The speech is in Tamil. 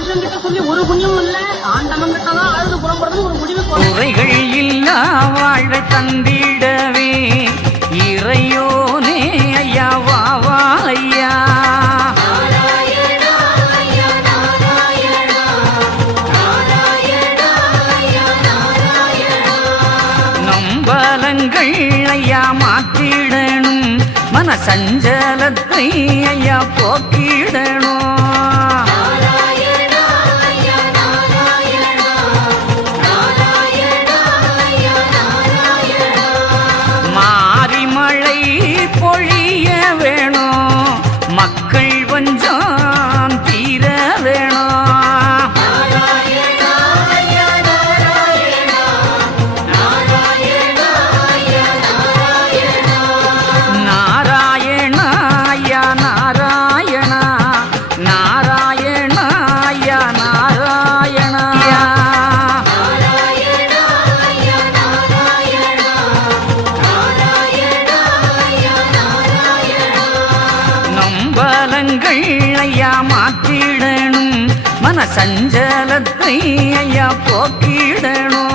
மனுஷன் கிட்ட சொல்லி ஒரு புண்ணியமும் இல்ல. ஆண்டவன் கிட்ட தான் அழுது புறப்படுறது ஒரு முடிவுக்கு குறைகள் இல்லா வாழ தந்திடவே. இறையோனே ஐயா வாவா ஐயா. நம்பலங்கள் ஐயா மாற்றிடணும். மன சஞ்சலத்தை ஐயா போக்கிடணும். மன சஞ்சலத்தை ஐயா போக்கிடணும்.